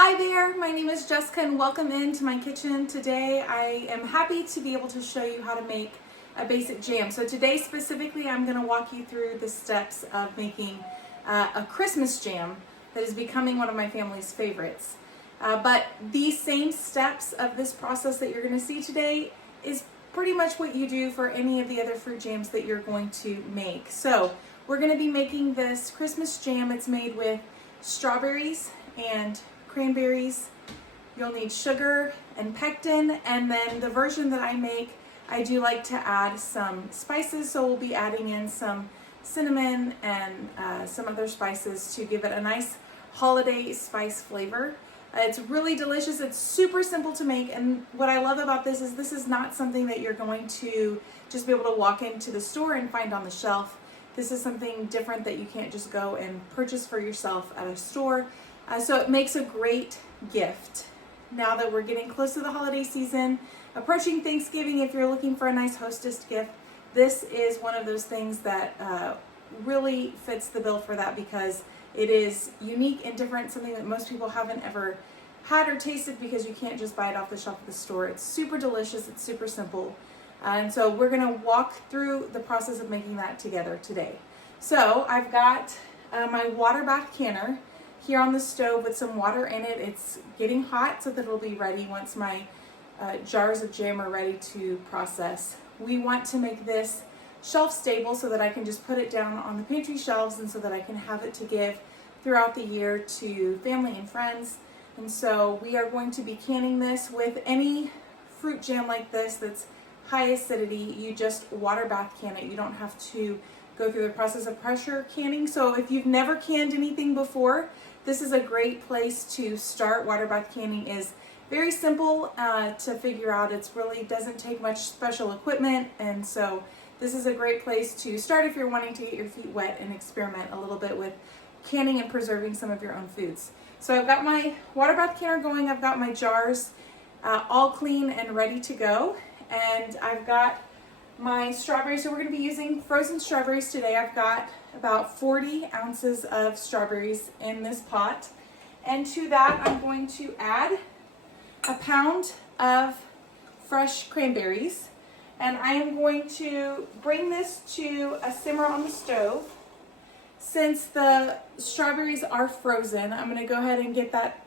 Hi there, my name is Jessica and welcome into my kitchen. Today I am happy to be able to show you how to make a basic jam. So today specifically I'm going to walk you through the steps of making a Christmas jam that is becoming one of my family's favorites. But these same steps of this process that you're going to see today is pretty much what you do for any of the other fruit jams that you're going to make. So we're going to be making this Christmas jam. It's made with strawberries and cranberries. You'll need sugar and pectin, and then the version that I make, I do like to add some spices, so we'll be adding in some cinnamon and some other spices to give it a nice holiday spice flavor. It's really delicious. It's super simple to make, and what I love about this is not something that you're going to just be able to walk into the store and find on the shelf. This is something different that you can't just go and purchase for yourself at a store. So it makes a great gift. Now that we're getting close to the holiday season, approaching Thanksgiving, if you're looking for a nice hostess gift, this is one of those things that really fits the bill for that, because it is unique and different, something that most people haven't ever had or tasted, because you can't just buy it off the shelf of the store. It's super delicious, it's super simple. And so we're gonna walk through the process of making that together today. So I've got my water bath canner here on the stove with some water in it. It's getting hot so that it'll be ready once my jars of jam are ready to process. We want to make this shelf stable so that I can just put it down on the pantry shelves, and so that I can have it to give throughout the year to family and friends. And so we are going to be canning this. With any fruit jam like this that's high acidity, you just water bath can it. You don't have to go through the process of pressure canning. So if you've never canned anything before, this is a great place to start. Water bath canning is very simple to figure out. It really doesn't take much special equipment, and so this is a great place to start if you're wanting to get your feet wet and experiment a little bit with canning and preserving some of your own foods. So I've got my water bath canner going. I've got my jars all clean and ready to go, and I've got my strawberries. So we're going to be using frozen strawberries today. I've got about 40 ounces of strawberries in this pot, and to that I'm going to add a pound of fresh cranberries, and I am going to bring this to a simmer on the stove. Since the strawberries are frozen, I'm going to go ahead and get that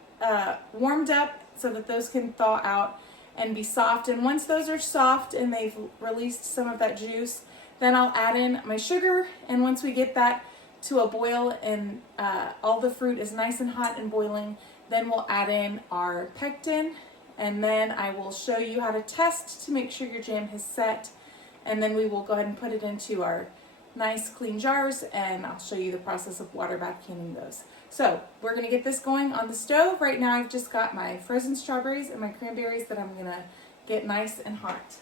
warmed up so that those can thaw out and be soft. And once those are soft and they've released some of that juice, then I'll add in my sugar. And once we get that to a boil and all the fruit is nice and hot and boiling, then we'll add in our pectin, and then I will show you how to test to make sure your jam has set, and then we will go ahead and put it into our nice clean jars, and I'll show you the process of water bath canning those. So we're going to get this going on the stove. Right now I've just got my frozen strawberries and my cranberries that I'm going to get nice and hot.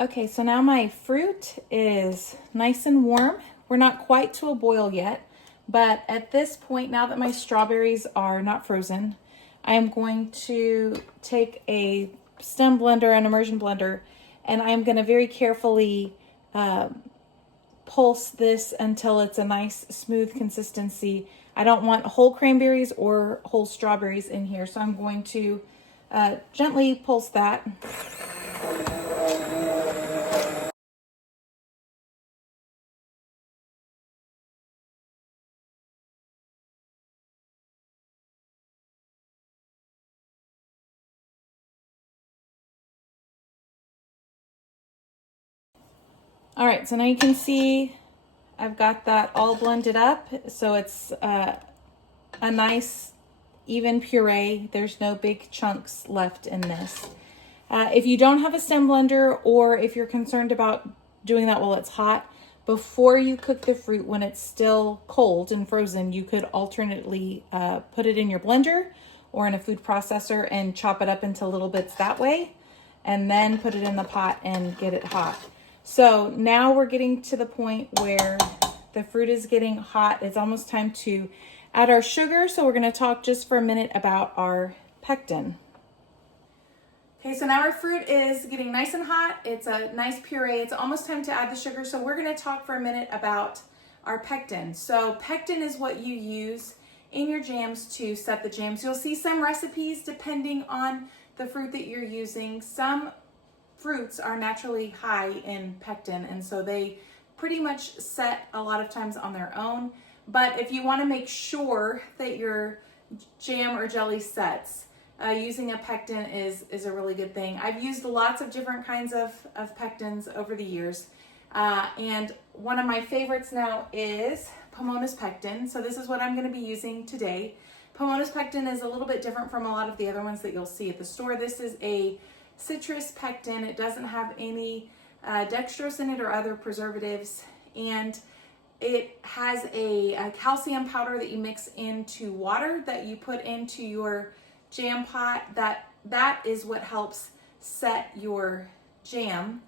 Okay, so now my fruit is nice and warm. We're not quite to a boil yet, but at this point, now that my strawberries are not frozen, I am going to take a stem blender, an immersion blender, and I'm going to very carefully pulse this until it's a nice smooth consistency. I don't want whole cranberries or whole strawberries in here, so I'm going to gently pulse that. All right, so now you can see I've got that all blended up, so it's a nice even puree. There's no big chunks left in this. If you don't have a stem blender, or if you're concerned about doing that while it's hot, before you cook the fruit when it's still cold and frozen, you could alternately put it in your blender or in a food processor and chop it up into little bits that way, and then put it in the pot and get it hot. So now we're getting to the point where the fruit is getting hot. It's almost time to add our sugar. So we're going to talk just for a minute about our pectin. Okay, so now our fruit is getting nice and hot. It's a nice puree. It's almost time to add the sugar. So we're gonna talk for a minute about our pectin. So pectin is what you use in your jams to set the jams. You'll see some recipes depending on the fruit that you're using. Some fruits are naturally high in pectin, and so they pretty much set a lot of times on their own. But if you wanna make sure that your jam or jelly sets, using a pectin is a really good thing. I've used lots of different kinds of pectins over the years. And one of my favorites now is Pomona's pectin. So this is what I'm going to be using today. Pomona's pectin is a little bit different from a lot of the other ones that you'll see at the store. This is a citrus pectin. It doesn't have any dextrose in it or other preservatives. And it has a calcium powder that you mix into water that you put into your jam pot. That is what helps set your jam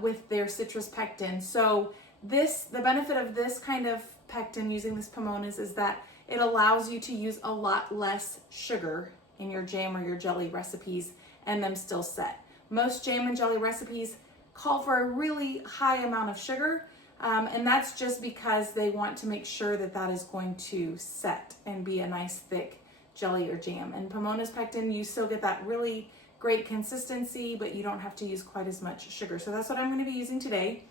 with their citrus pectin. So the benefit of this kind of pectin using this Pomona's is that it allows you to use a lot less sugar in your jam or your jelly recipes and them still set. Most jam and jelly recipes call for a really high amount of sugar, and that's just because they want to make sure that that is going to set and be a nice thick jelly or jam. And Pomona's pectin, you still get that really great consistency, but you don't have to use quite as much sugar. So that's what I'm going to be using today.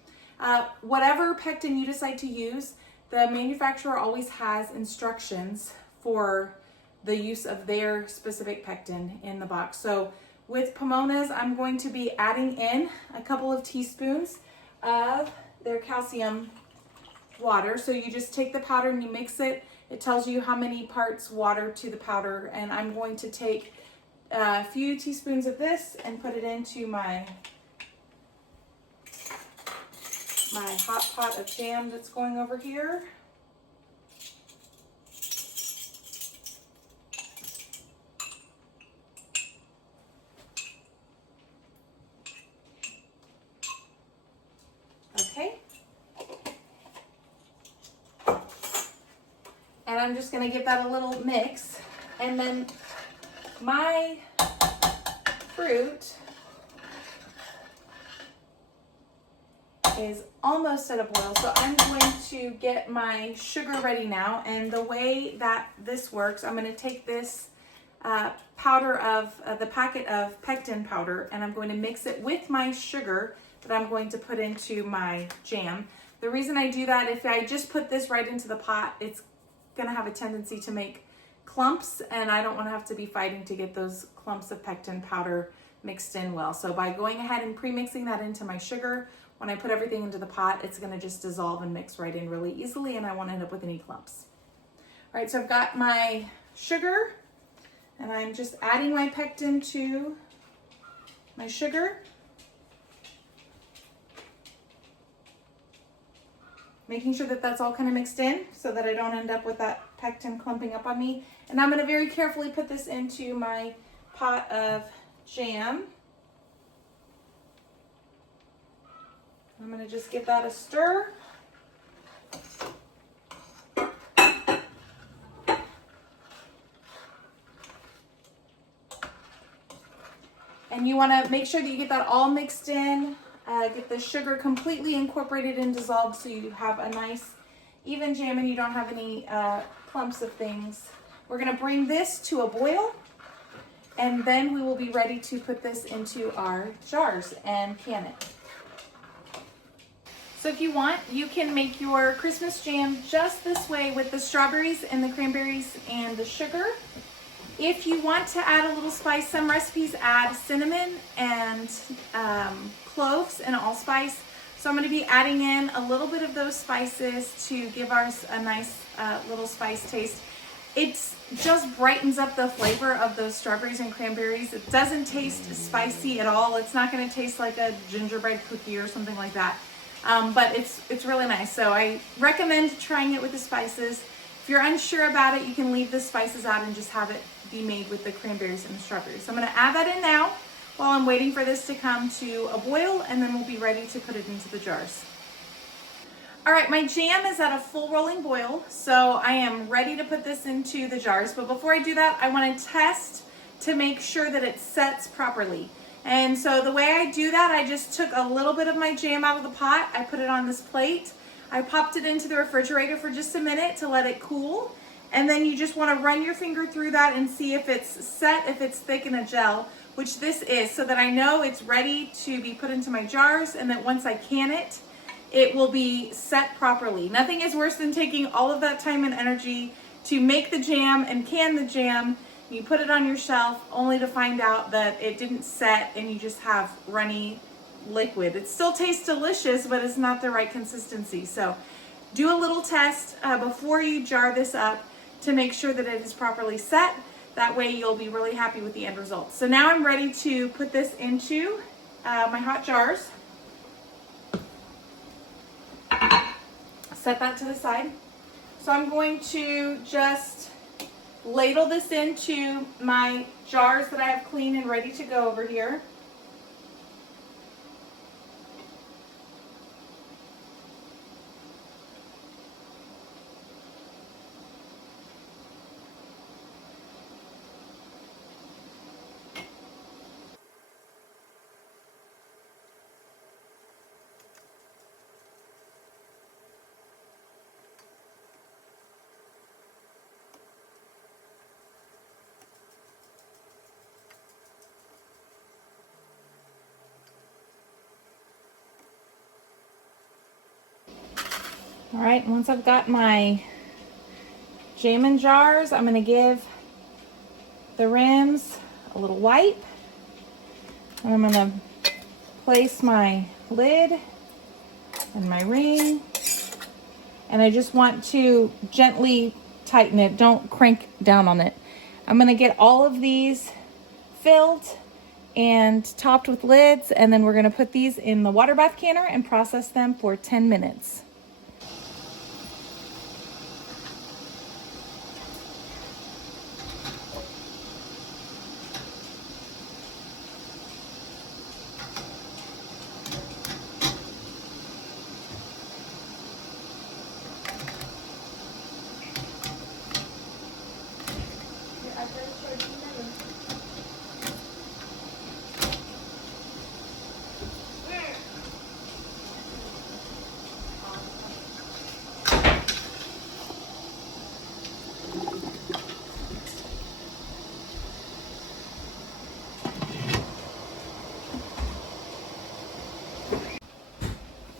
Whatever pectin you decide to use, the manufacturer always has instructions for the use of their specific pectin in the box. So with Pomona's, I'm going to be adding in a couple of teaspoons of their calcium water. So you just take the powder and you mix it. It tells you how many parts water to the powder, and I'm going to take a few teaspoons of this and put it into my hot pot of jam that's going over here. Okay. And I'm just going to give that a little mix. And then my fruit is almost at a boil, so I'm going to get my sugar ready now. And the way that this works, I'm going to take this powder of the packet of pectin powder, and I'm going to mix it with my sugar that I'm going to put into my jam. The reason I do that, if I just put this right into the pot, it's going to have a tendency to make clumps, and I don't want to have to be fighting to get those clumps of pectin powder mixed in well. So by going ahead and pre-mixing that into my sugar, when I put everything into the pot, it's going to just dissolve and mix right in really easily, and I won't end up with any clumps. All right, so I've got my sugar, and I'm just adding my pectin to my sugar. Making sure that that's all kind of mixed in so that I don't end up with that pectin clumping up on me. And I'm going to very carefully put this into my pot of jam. I'm going to just give that a stir. And you want to make sure that you get that all mixed in. Get the sugar completely incorporated and dissolved so you have a nice even jam and you don't have any clumps of things. We're going to bring this to a boil, and then we will be ready to put this into our jars and can it. So if you want, you can make your Christmas jam just this way with the strawberries and the cranberries and the sugar. If you want to add a little spice, some recipes add cinnamon and cloves and allspice. So I'm going to be adding in a little bit of those spices to give ours a nice little spice taste. It just brightens up the flavor of those strawberries and cranberries. It doesn't taste spicy at all. It's not going to taste like a gingerbread cookie or something like that. But it's really nice. So I recommend trying it with the spices. If you're unsure about it, you can leave the spices out and just have it be made with the cranberries and the strawberries. So I'm going to add that in now while I'm waiting for this to come to a boil, and then we'll be ready to put it into the jars. All right, my jam is at a full rolling boil, so I am ready to put this into the jars. But before I do that, I want to test to make sure that it sets properly. And so the way I do that, I just took a little bit of my jam out of the pot. I put it on this plate. I popped it into the refrigerator for just a minute to let it cool. And then you just want to run your finger through that and see if it's set, if it's thick in a gel, which this is, so that I know it's ready to be put into my jars, and that once I can it, it will be set properly. Nothing is worse than taking all of that time and energy to make the jam and can the jam. You put it on your shelf only to find out that it didn't set and you just have runny liquid. It still tastes delicious, but it's not the right consistency. So do a little test before you jar this up to make sure that it is properly set. That way you'll be really happy with the end result. So now I'm ready to put this into my hot jars. Set that to the side. So I'm going to just ladle this into my jars that I have clean and ready to go over here. All right, once I've got my jam in jars, I'm going to give the rims a little wipe. And I'm going to place my lid and my ring. And I just want to gently tighten it. Don't crank down on it. I'm going to get all of these filled and topped with lids. And then we're going to put these in the water bath canner and process them for 10 minutes.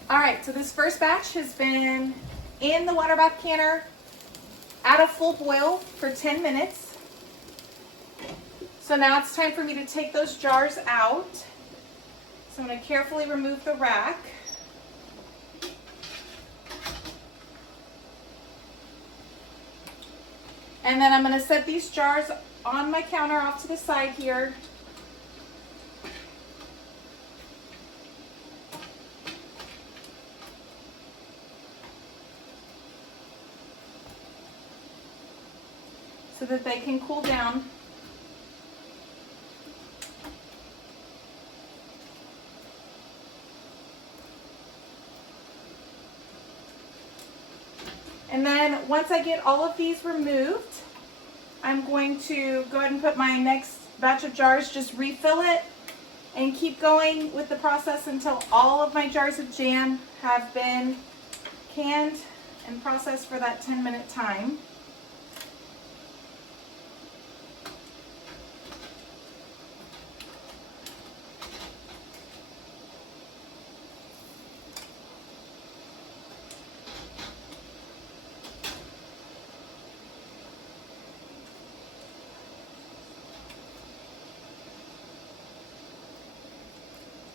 All right, so this first batch has been in the water bath canner at a full boil for 10 minutes. So now it's time for me to take those jars out. So I'm going to carefully remove the rack. And then I'm going to set these jars on my counter off to the side here. So that they can cool down. And then once I get all of these removed, I'm going to go ahead and put my next batch of jars, just refill it and keep going with the process until all of my jars of jam have been canned and processed for that 10-minute time.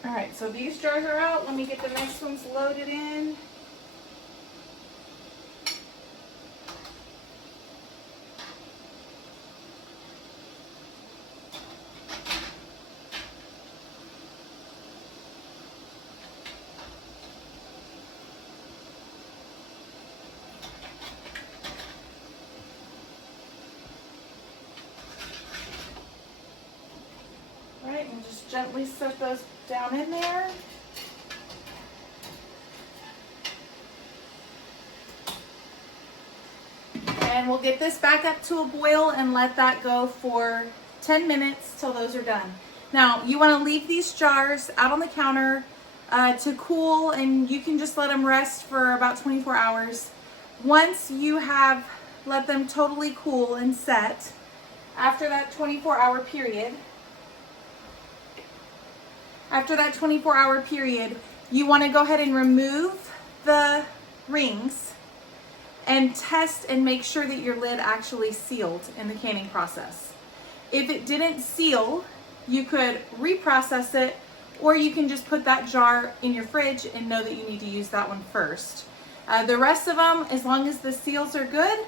All right, so these jars are out. Let me get the next ones loaded in. All right, and just gently set those down in there. And we'll get this back up to a boil and let that go for 10 minutes till those are done. Now, you want to leave these jars out on the counter to cool, and you can just let them rest for about 24 hours. Once you have let them totally cool and set, after that 24-hour period, you want to go ahead and remove the rings and test and make sure that your lid actually sealed in the canning process. If it didn't seal, you could reprocess it, or you can just put that jar in your fridge and know that you need to use that one first. The rest of them, as long as the seals are good,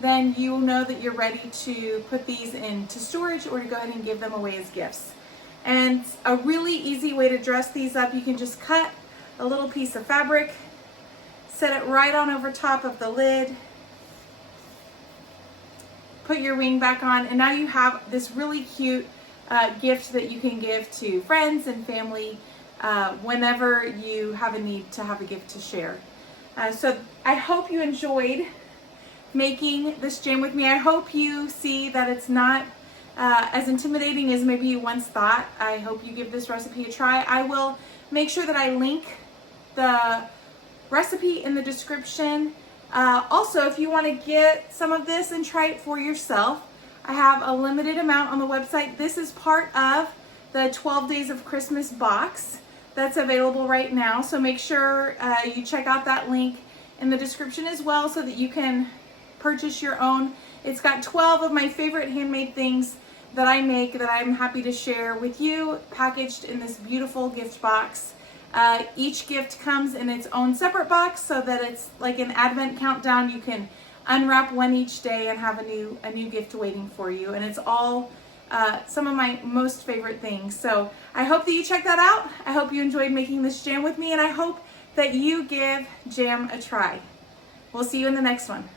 then you will know that you're ready to put these into storage or to go ahead and give them away as gifts. And a really easy way to dress these up, you can just cut a little piece of fabric, set it right on over top of the lid, put your ring back on, and now you have this really cute gift that you can give to friends and family whenever you have a need to have a gift to share. So I hope you enjoyed making this jam with me. I hope you see that it's not as intimidating as maybe you once thought. I hope you give this recipe a try. I will make sure that I link the recipe in the description. Also, if you want to get some of this and try it for yourself, I have a limited amount on the website. This is part of the 12 Days of Christmas box that's available right now. So make sure you check out that link in the description as well so that you can purchase your own. It's got 12 of my favorite handmade things that I make that I'm happy to share with you, packaged in this beautiful gift box. Each gift comes in its own separate box so that it's like an advent countdown. You can unwrap one each day and have a new gift waiting for you. And it's all some of my most favorite things. So I hope that you check that out. I hope you enjoyed making this jam with me, and I hope that you give jam a try. We'll see you in the next one.